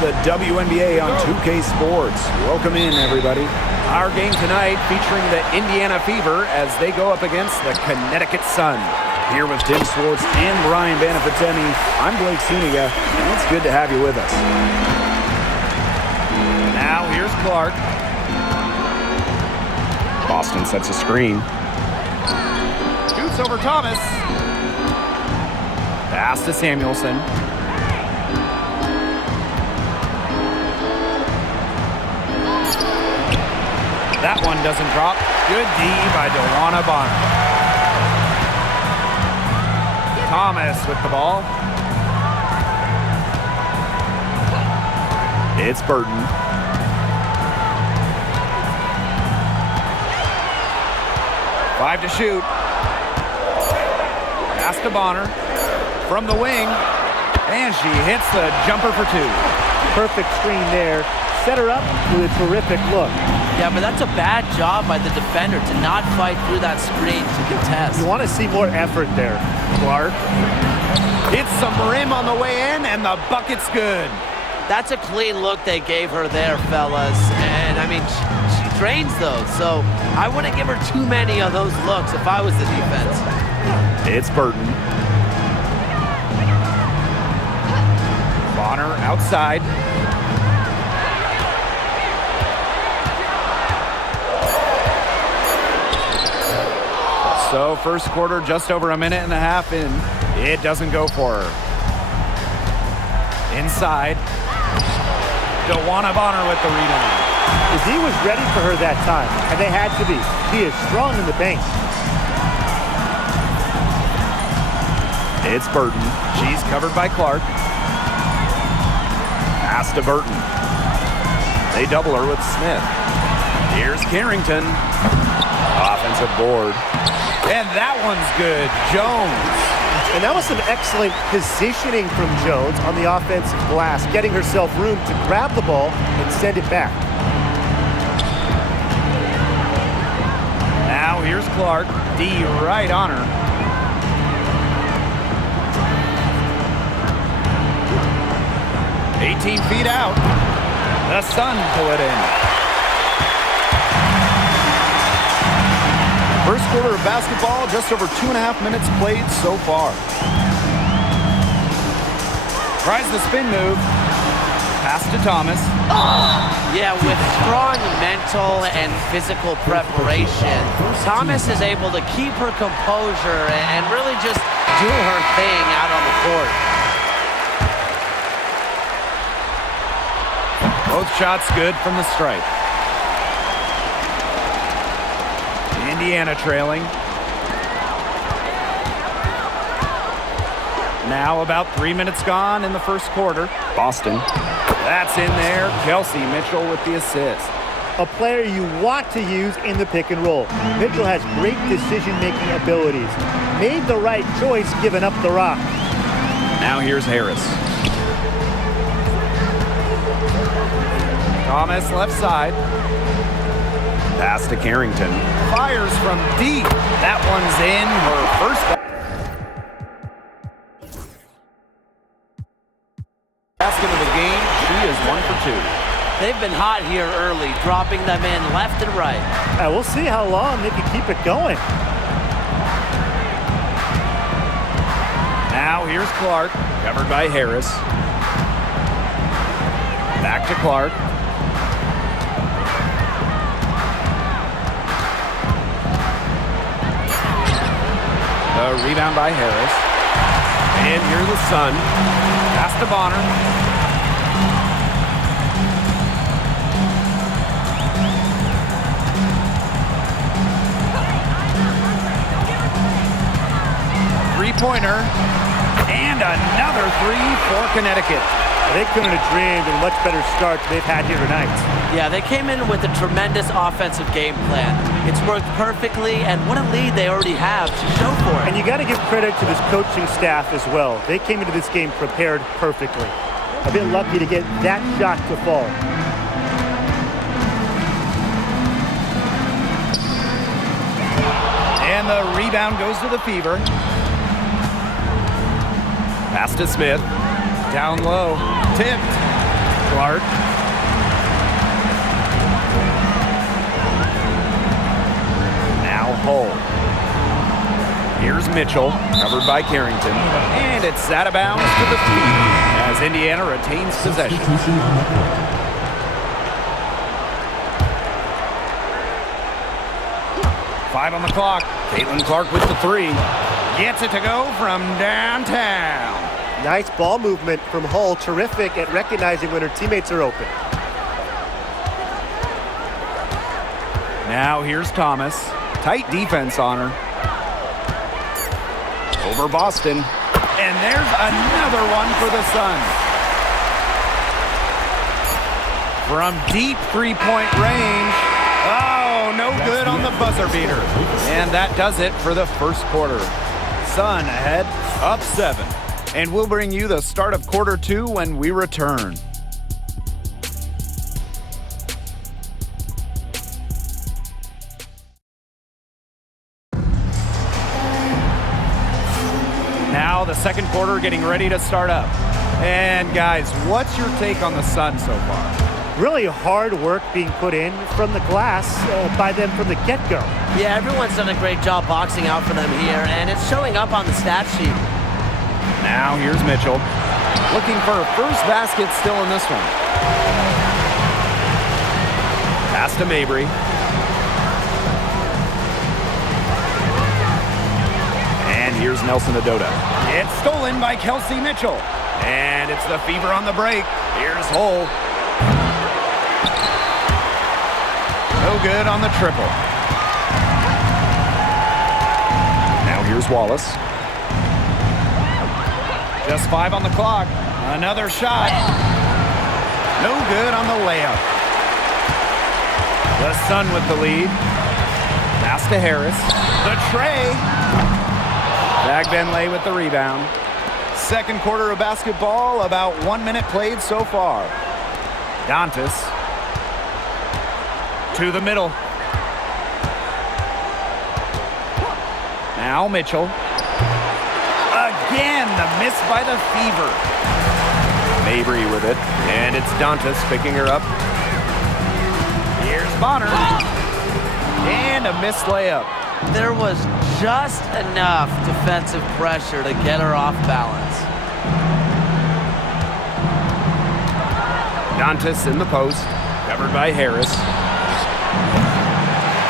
the WNBA on 2K Sports. Welcome in, everybody. Our game tonight featuring the Indiana Fever as they go up against the Connecticut Sun. Here with Tim Swartz and Brian Banafitemi, I'm Blake Suniga, and it's good to have you with us. Now here's Clark. Boston sets a screen. Shoots over Thomas. Pass to Samuelson. That one doesn't drop. Good D by DeWanna Bonner. Thomas with the ball. It's Burton. Five to shoot. Pass to Bonner. From the wing. And she hits the jumper for two. Perfect screen there. Set her up with a terrific look. Yeah, but that's a bad job by the defender to not fight through that screen to contest. You want to see more effort there. Clark hits some rim on the way in, and the bucket's good. That's a clean look they gave her there, fellas. And, I mean, she drains those, so I wouldn't give her too many of those looks if I was the defense. It's Burton. Bonner outside. So first quarter, just over a minute and a half in. It doesn't go for her. Inside. DeWanna Bonner with the rebound. Z was ready for her that time, and they had to be. He is strong in the paint. It's Burton. She's covered by Clark. Pass to Burton. They double her with Smith. Here's Carrington. Offensive board. And that one's good. Jones. And that was some excellent positioning from Jones on the offensive glass, getting herself room to grab the ball and send it back. Now here's Clark. D right on her. "18 feet out. The Sun pull it in. First quarter of basketball, just over 2.5 minutes played so far. Tries the spin move. Pass to Thomas. Yeah, with strong mental and physical preparation, Thomas is able to keep her composure and really just do her thing out on the court. Both shots good from the stripe. Indiana trailing. Now about 3 minutes gone in the first quarter. Boston. That's in there. Kelsey Mitchell with the assist. A player you want to use in the pick and roll. Mitchell has great decision-making abilities. Made the right choice giving up the rock. Now here's Harris. Thomas left side. Pass to Carrington. Fires from deep. That one's in. Her first basket of the game. She is 1 for 2. They've been hot here early, dropping them in left and right. We'll see how long they can keep it going. Now here's Clark, covered by Harris. Back to Clark. A rebound by Harris. And here's the Sun. Pass to Bonner. Three-pointer. And another three for Connecticut. They couldn't have dreamed of a much better start they've had here tonight. Yeah, they came in with a tremendous offensive game plan. It's worked perfectly, and what a lead they already have to show for it. And you got to give credit to this coaching staff as well. They came into this game prepared perfectly. A bit lucky to get that shot to fall. And the rebound goes to the Fever. Pass to Smith. Down low. Tipped. Clark. Now Hull. Here's Mitchell, covered by Carrington. And it's out of bounds to the feet as Indiana retains possession. 5 on the clock. Caitlin Clark with the 3. Gets it to go from downtown. Nice ball movement from Hull. Terrific at recognizing when her teammates are open. Now here's Thomas. Tight defense on her. Over Boston. And there's another one for the Suns. From deep three-point range. Oh, no good on the buzzer beater. And that does it for the first quarter. Sun ahead, up 7. And we'll bring you the start of quarter 2 when we return. Now the second quarter getting ready to start up. And guys, what's your take on the Sun so far? Really hard work being put in from the glass by them from the get-go. Yeah, everyone's done a great job boxing out for them here, and it's showing up on the stat sheet. Now here's Mitchell. Looking for her first basket still in this one. Pass to Mabry. And here's Nelson Adota. It's stolen by Kelsey Mitchell. And it's the Fever on the break. Here's Hull. No good on the triple. Now here's Wallace. Just 5 on the clock. Another shot. No good on the layup. The Sun with the lead. Pass to Harris. The tray. Bagbenlay with the rebound. Second quarter of basketball, about 1 minute played so far. Dantas to the middle. Now Mitchell. Again, the miss by the Fever. Mabry with it, and it's Dantas picking her up. Here's Bonner. And a missed layup. There was just enough defensive pressure to get her off balance. Dantas in the post, covered by Harris.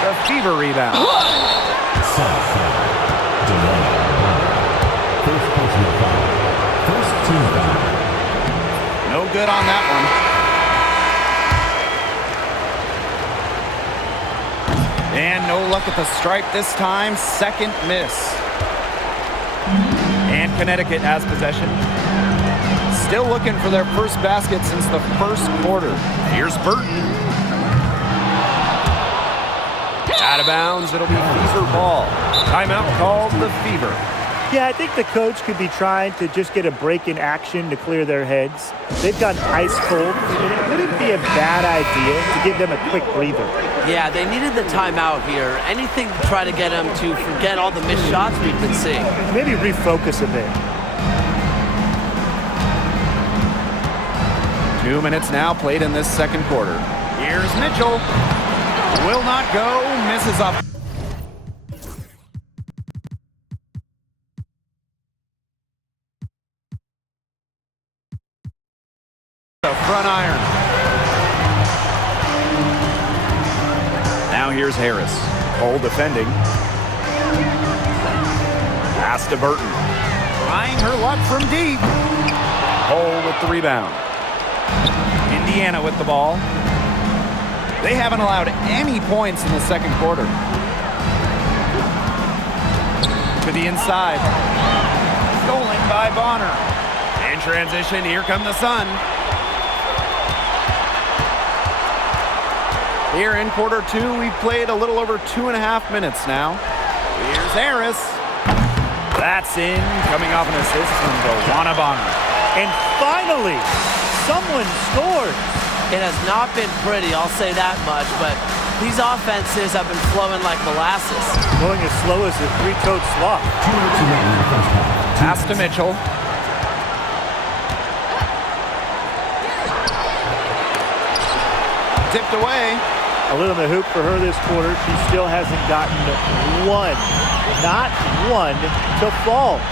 The Fever rebound. No good on that one. And no luck at the stripe this time. Second miss. And Connecticut has possession. Still looking for their first basket since the first quarter. Here's Burton. Out of bounds, it'll be Fever ball. Timeout called the Fever. Yeah, I think the coach could be trying to just get a break in action to clear their heads. They've gotten ice cold, and it wouldn't be a bad idea to give them a quick breather. Yeah, they needed the timeout here. Anything to try to get them to forget all the missed shots we've been seeing. Maybe refocus a bit. 2 minutes now played in this second quarter. Here's Mitchell. Will not go, misses up. The front iron. Now here's Harris. Cole defending. Pass to Burton. Trying her luck from deep. Cole with the rebound. Indiana with the ball. They haven't allowed any points in the second quarter. To the inside. Stolen by Bonner. In transition, here come the Sun. Here in quarter 2, we've played a little over 2.5 minutes now. Here's Harris. That's in, coming off an assist from Joanna Bonner. And finally, someone scored. It has not been pretty, I'll say that much, but these offenses have been flowing like molasses. Going as slow as a three-toed sloth. Pass to Mitchell. tipped away. A little in the hoop for her this quarter. She still hasn't gotten one, not one, to fall.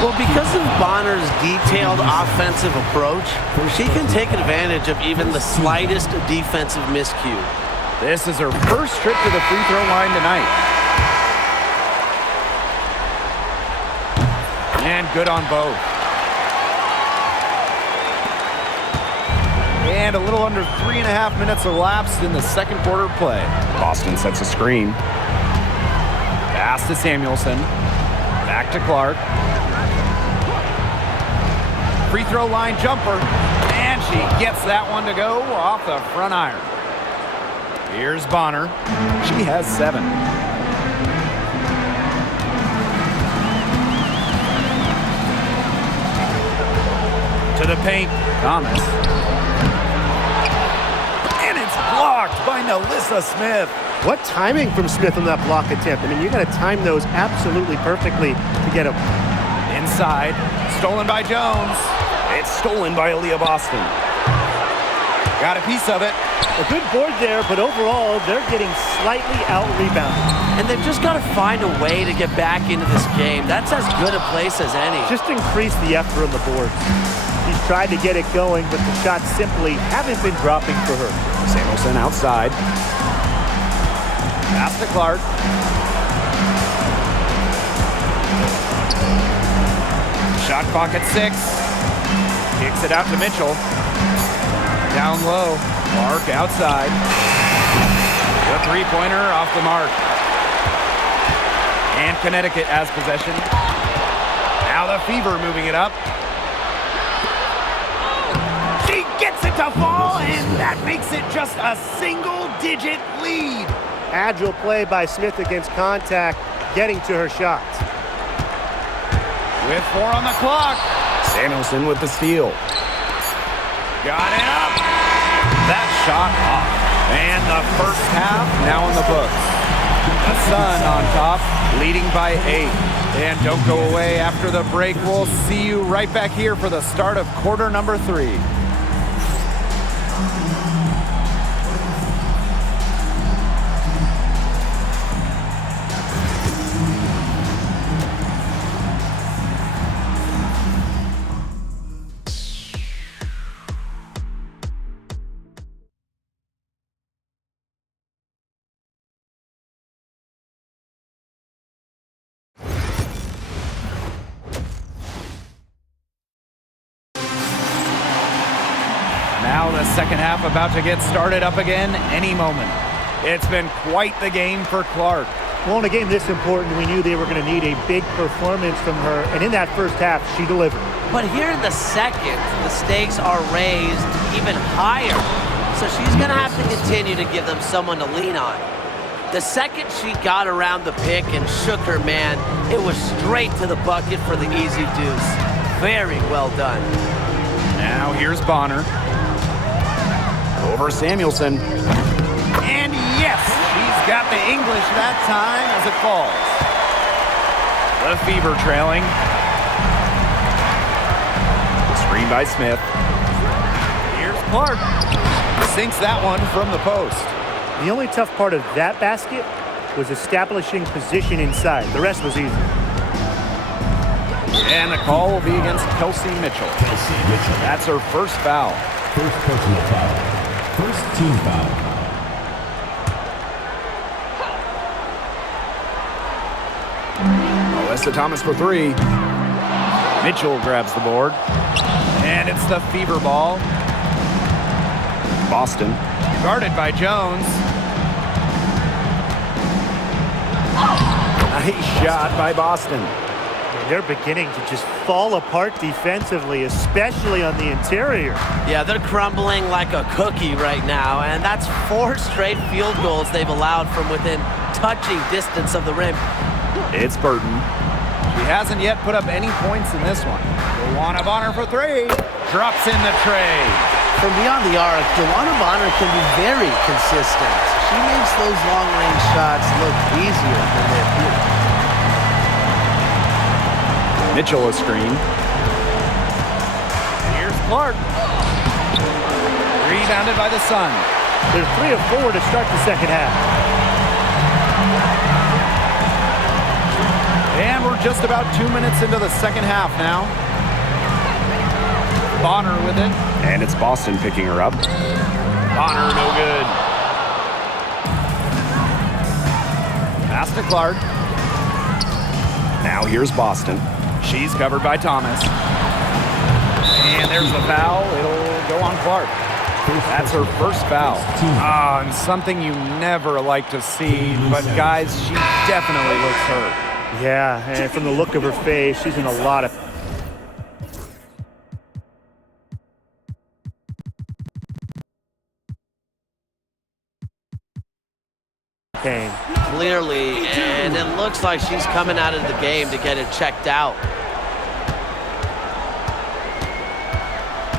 Well, because of Bonner's detailed offensive approach, she can take advantage of even the slightest defensive miscue. This is her first trip to the free throw line tonight. And good on both. And a little under 3.5 minutes elapsed in the second quarter of play. Boston sets a screen. Pass to Samuelson. Back to Clark. Free throw line jumper. And she gets that one to go off the front iron. Here's Bonner. She has 7. To the paint. Thomas. Blocked by Melissa Smith. What timing from Smith on that block attempt? I mean, you got to time those absolutely perfectly to get them. Inside, stolen by Jones. It's stolen by Aaliyah Boston. Got a piece of it. A good board there, but overall, they're getting slightly out-rebounded. And they've just got to find a way to get back into this game. That's as good a place as any. Just increase the effort on the boards. She's tried to get it going, but the shots simply haven't been dropping for her. Samuelson outside. Pass to Clark. Shot clock at 6. Kicks it out to Mitchell. Down low. Clark outside. The three-pointer off the mark. And Connecticut has possession. Now the Fever moving it up. She gets it to fall, and that makes it just a single-digit lead. Agile play by Smith against contact, getting to her shots. With 4 on the clock. Samuelson with the steal. Got it up. That shot off. And the first half now in the books. The Sun on top, leading by 8. And don't go away after the break. We'll see you right back here for the start of quarter number 3. Now the second half about to get started up again any moment. It's been quite the game for Clark. Well, in a game this important, we knew they were going to need a big performance from her, and in that first half, she delivered. But here in the second, the stakes are raised even higher. So she's going to have to continue to give them someone to lean on. The second she got around the pick and shook her man, it was straight to the bucket for the easy deuce. Very well done. Now here's Bonner. Over Samuelson. And yes, she's got the English that time as it falls. The Fever trailing. Screen by Smith. Here's Clark. Sinks that one from the post. The only tough part of that basket was establishing position inside. The rest was easy. And the call will be against Kelsey Mitchell. That's her first foul. First personal foul. First team foul. Alyssa Thomas for 3. Mitchell grabs the board. And it's the Fever ball. Boston. Guarded by Jones. Nice shot by Boston. They're beginning to just fall apart defensively, especially on the interior. Yeah, they're crumbling like a cookie right now, and that's 4 straight field goals they've allowed from within touching distance of the rim. It's Burton. She hasn't yet put up any points in this one. DeWanna Bonner for 3. Drops in the tray. From beyond the arc, DeWanna Bonner can be very consistent. She makes those long-range shots look easier than they appear. Mitchell a screen. Here's Clark. Rebounded by the Sun. They're 3 of 4 to start the second half. And we're just about 2 minutes into the second half now. Bonner with it. And it's Boston picking her up. Bonner, no good. Pass to Clark. Now here's Boston. She's covered by Thomas. And there's the foul. It'll go on Clark. That's her first foul. And something you never like to see, but guys, she definitely looks hurt. Yeah, and from the look of her face, she's in a lot of pain. Clearly, and it looks like she's coming out of the game to get it checked out.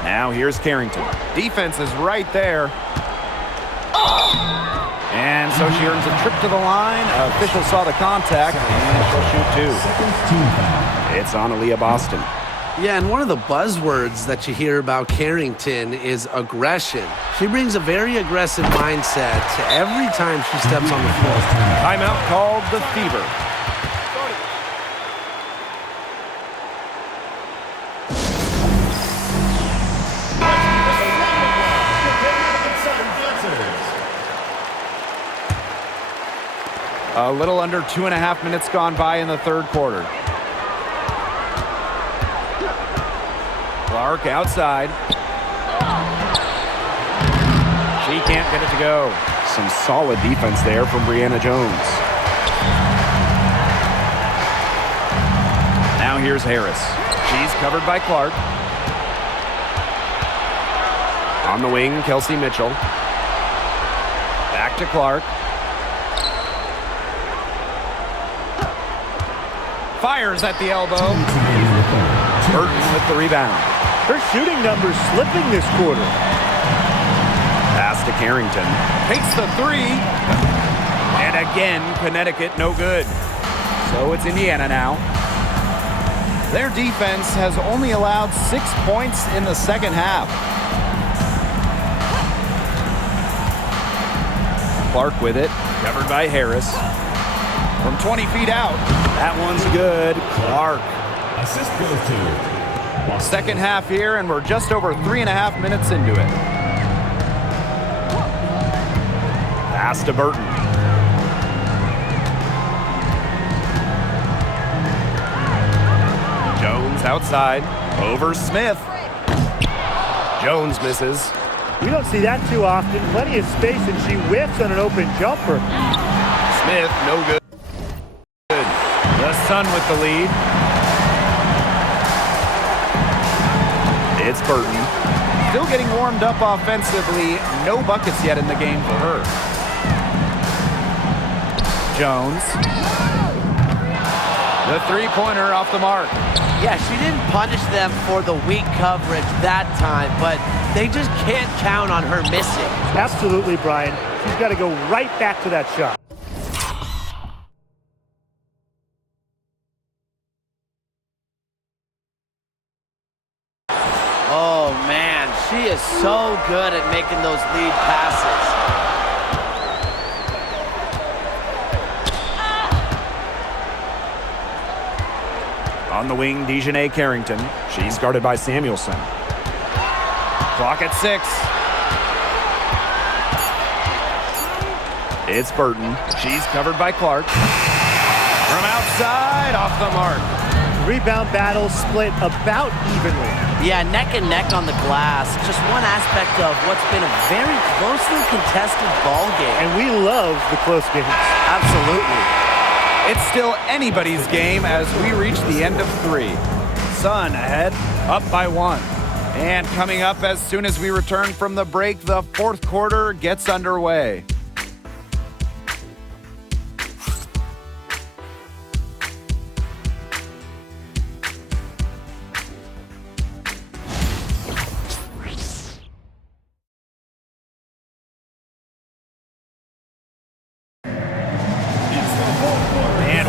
Now here's Carrington. Defense is right there. And so she earns a trip to the line. Official saw the contact, and she'll shoot two. It's on Aaliyah Boston. Yeah, and one of the buzzwords that you hear about Carrington is aggression. She brings a very aggressive mindset to every time she steps on the floor. Timeout called the Fever. A little under 2.5 minutes gone by in the third quarter. Clark outside. She can't get it to go. Some solid defense there from Brianna Jones. Now here's Harris. She's covered by Clark. On the wing, Kelsey Mitchell. Back to Clark. Fires at the elbow. Burton with the rebound. Her shooting numbers slipping this quarter. Pass to Carrington. Takes the three. And again, Connecticut no good. So it's Indiana now. Their defense has only allowed 6 points in the second half. Clark with it. Covered by Harris. From 20 feet out. That one's good. Clark. Assist goes to Boston. Second half here, and we're just over 3.5 minutes into it. Pass to Burton. Jones outside. Over Smith. Jones misses. We don't see that too often. Plenty of space, and she whiffs on an open jumper. Smith, no good. The Sun with the lead. It's Burton. Still getting warmed up offensively. No buckets yet in the game for her. Jones. The three-pointer off the mark. Yeah, she didn't punish them for the weak coverage that time, but they just can't count on her missing. Absolutely, Brian. She's got to go right back to that shot. Oh, man, she is so good at making those lead passes. On the wing, Dejanay Carrington. She's guarded by Samuelson. Clock at 6. It's Burton. She's covered by Clark. From outside, off the mark. Rebound battle split about evenly. Yeah, neck and neck on the glass. Just one aspect of what's been a very closely contested ball game. And we love the close games. Absolutely. It's still anybody's game as we reach the end of 3. Sun ahead, up by 1. And coming up as soon as we return from the break, the fourth quarter gets underway.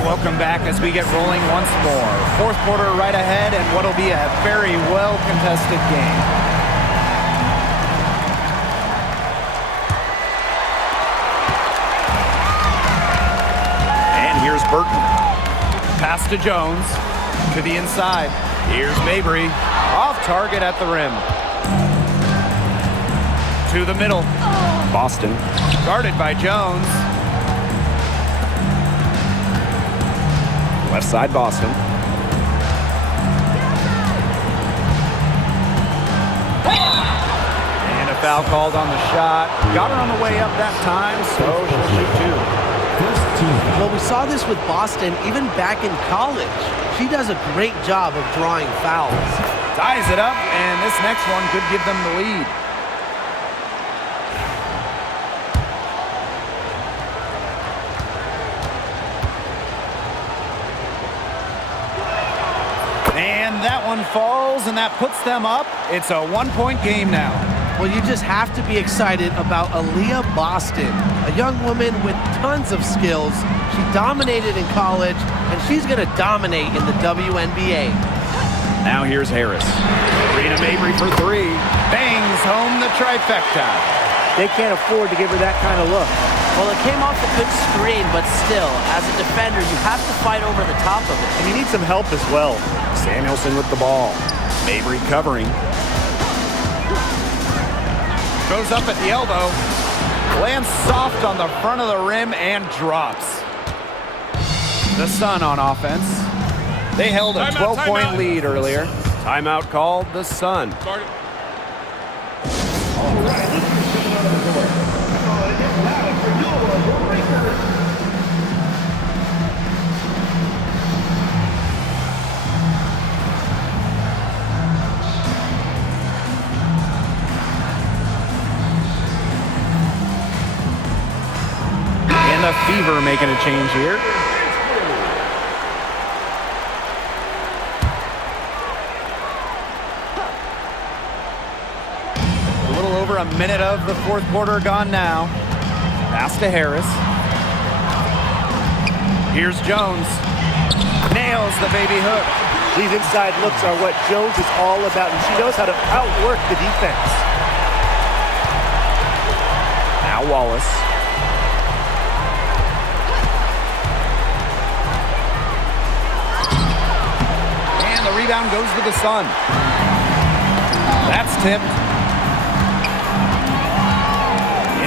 Welcome back as we get rolling once more. Fourth quarter right ahead, and what'll be a very well-contested game. Burton. Pass to Jones. To the inside. Here's Mabry. Off target at the rim. To the middle. Boston. Guarded by Jones. Left side Boston. And a foul called on the shot. Got her on the way up that time, so she'll shoot two. First team foul. Well, we saw this with Boston even back in college. She does a great job of drawing fouls. Ties it up, and this next one could give them the lead. And that one falls, and that puts them up. It's a one-point game now. Well, you just have to be excited about Aaliyah Boston, a young woman with tons of skills. She dominated in college, and she's going to dominate in the WNBA. Now here's Harris. Rena Mabry for three. Bangs home the trifecta. They can't afford to give her that kind of look. Well, it came off a good screen, but still, as a defender, you have to fight over the top of it. And you need some help as well. Samuelson with the ball. Mabry covering. Goes up at the elbow. Lands soft on the front of the rim and drops. The Sun on offense. They held a 12-point lead earlier. Timeout called the Sun. And the Fever making a change here. A little over a minute of the fourth quarter gone now. Pass to Harris. Here's Jones. Nails the baby hook. These inside looks are what Jones is all about, and she knows how to outwork the defense. Now Wallace. And the rebound goes to the Sun. That's tipped.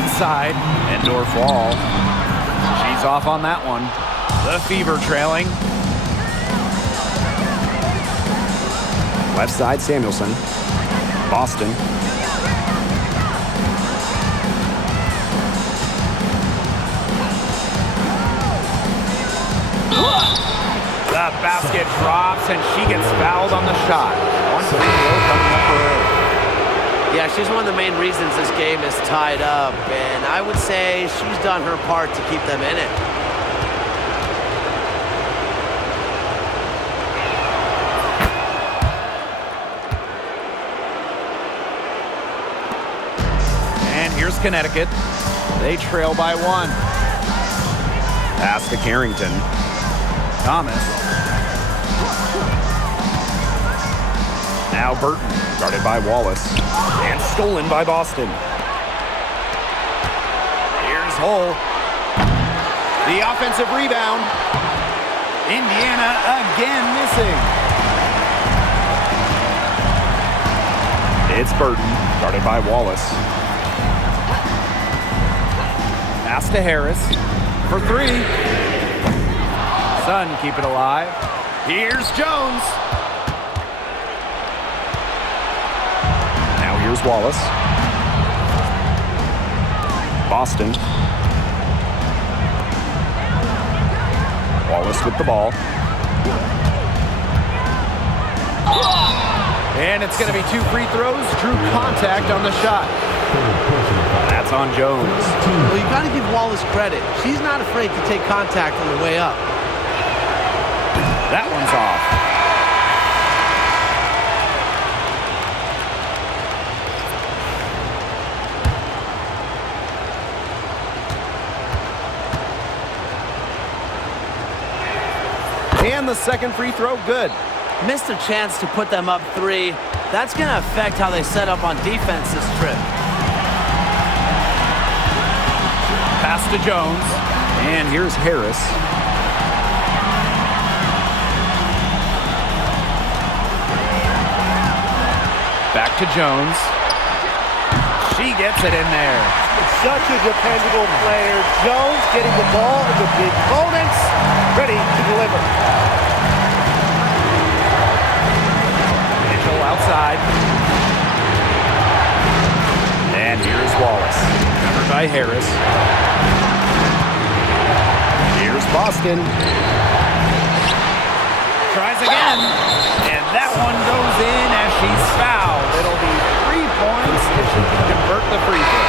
Inside, Endorf Wall. She's off on that one. The Fever trailing. Left side, Samuelson. Boston. The basket drops, and she gets fouled on the shot. One free throw coming up for her. Yeah, she's one of the main reasons this game is tied up, and I would say she's done her part to keep them in it. And here's Connecticut. They trail by one. Pass to Carrington. Thomas. Now Burton, guarded by Wallace. And stolen by Boston. Here's Hull. The offensive rebound. Indiana again missing. It's Burton, guarded by Wallace. Pass to Harris for three. Sun keep it alive. Here's Jones. Now here's Wallace. Boston. Wallace with the ball. And it's going to be two free throws. Drew contact on the shot. That's on Jones. Well, you got to give Wallace credit. She's not afraid to take contact on the way up. That one's off. And the second free throw, good. Missed a chance to put them up three. That's going to affect how they set up on defense this trip. Pass to Jones. And here's Harris. Back to Jones. She gets it in there. Such a dependable player. Jones getting the ball into big moments, ready to deliver. Mitchell outside. And here's Wallace. Covered by Harris. Here's Boston. Tries again. And that one goes in as she's fouled. It'll be 3 points if she can convert the free throw.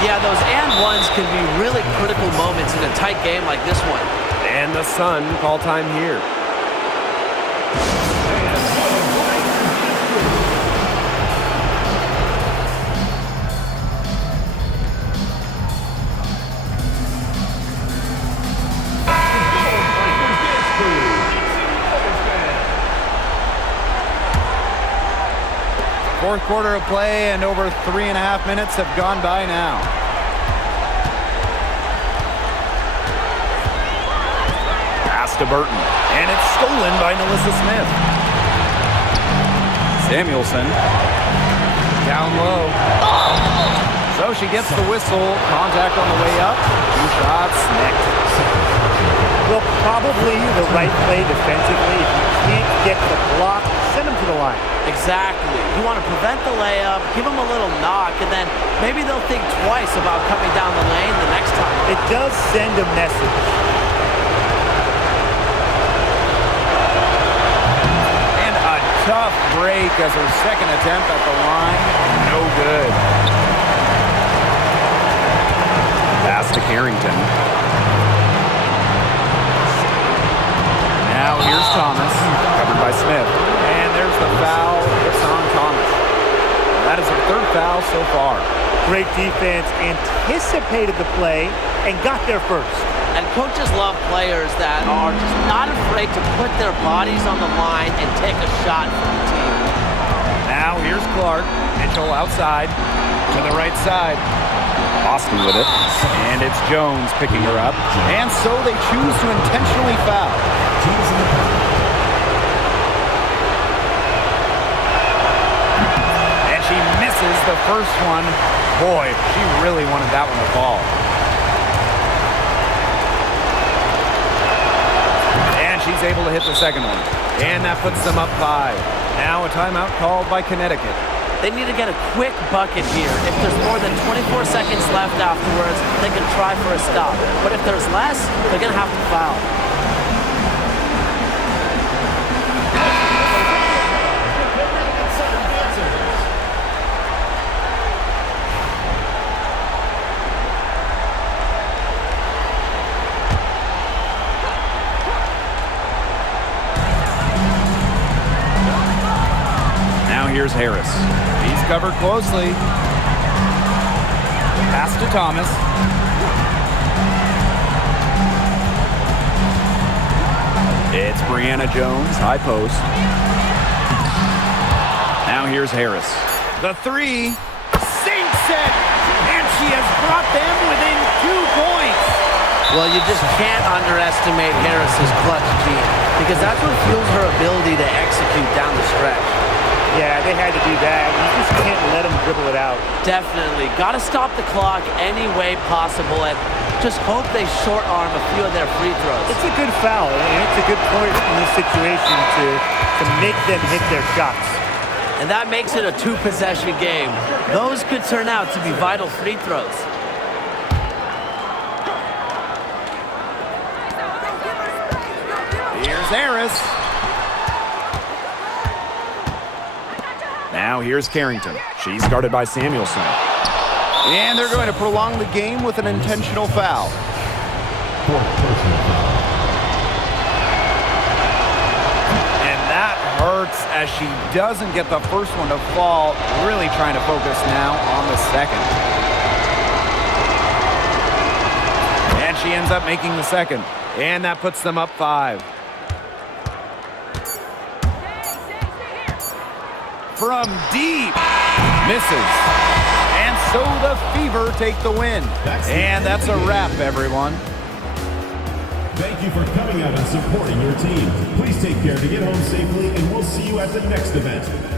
Yeah, those and ones can be really critical moments in a tight game like this one. And the Sun call time here. Fourth quarter of play, and over 3.5 minutes have gone by now. Pass to Burton, and it's stolen by Melissa Smith. Samuelson, down low. So she gets the whistle. Contact on the way up. 2 shots next. Well, probably the right play defensively. If you can't get the block, send them to the line. Exactly. You want to prevent the layup, give them a little knock, and then maybe they'll think twice about coming down the lane the next time. It does send a message. And a tough break as her second attempt at the line. No good. Pass to Carrington. Now here's Thomas, covered by Smith. And there's the foul. It's on Thomas. That is her 3rd foul so far. Great defense, anticipated the play, and got there first. And coaches love players that are just not afraid to put their bodies on the line and take a shot for the team. Now here's Clark. Mitchell outside to the right side. Boston with it. And it's Jones picking her up. And so they choose to intentionally foul. And she misses the first one. Boy, she really wanted that one to fall. And she's able to hit the second one. And that puts them up 5. Now a timeout called by Connecticut. They need to get a quick bucket here. If there's more than 24 seconds left afterwards, they can try for a stop. But if there's less, they're going to have to foul. Here's Harris. He's covered closely. Pass to Thomas. It's Brianna Jones, high post. Now here's Harris. The 3 sinks it, and she has brought them within 2 points. Well, you just can't underestimate Harris's clutch gene, because that's what fuels her ability to execute down the stretch. Yeah, they had to do that. You just can't let them dribble it out. Definitely. Got to stop the clock any way possible and just hope they short arm a few of their free throws. It's a good foul, and it's a good point in this situation to make them hit their shots. And that makes it a 2-possession game. Those could turn out to be vital free throws. Here's Harris. Now here's Carrington. She's guarded by Samuelson. And they're going to prolong the game with an intentional foul. And that hurts as she doesn't get the first one to fall. Really trying to focus now on the second. And she ends up making the second. And that puts them up 5. From deep, Misses. And so the Fever take the win. And that's a wrap, everyone. Thank you for coming out and supporting your team. Please take care to get home safely, and we'll see you at the next event.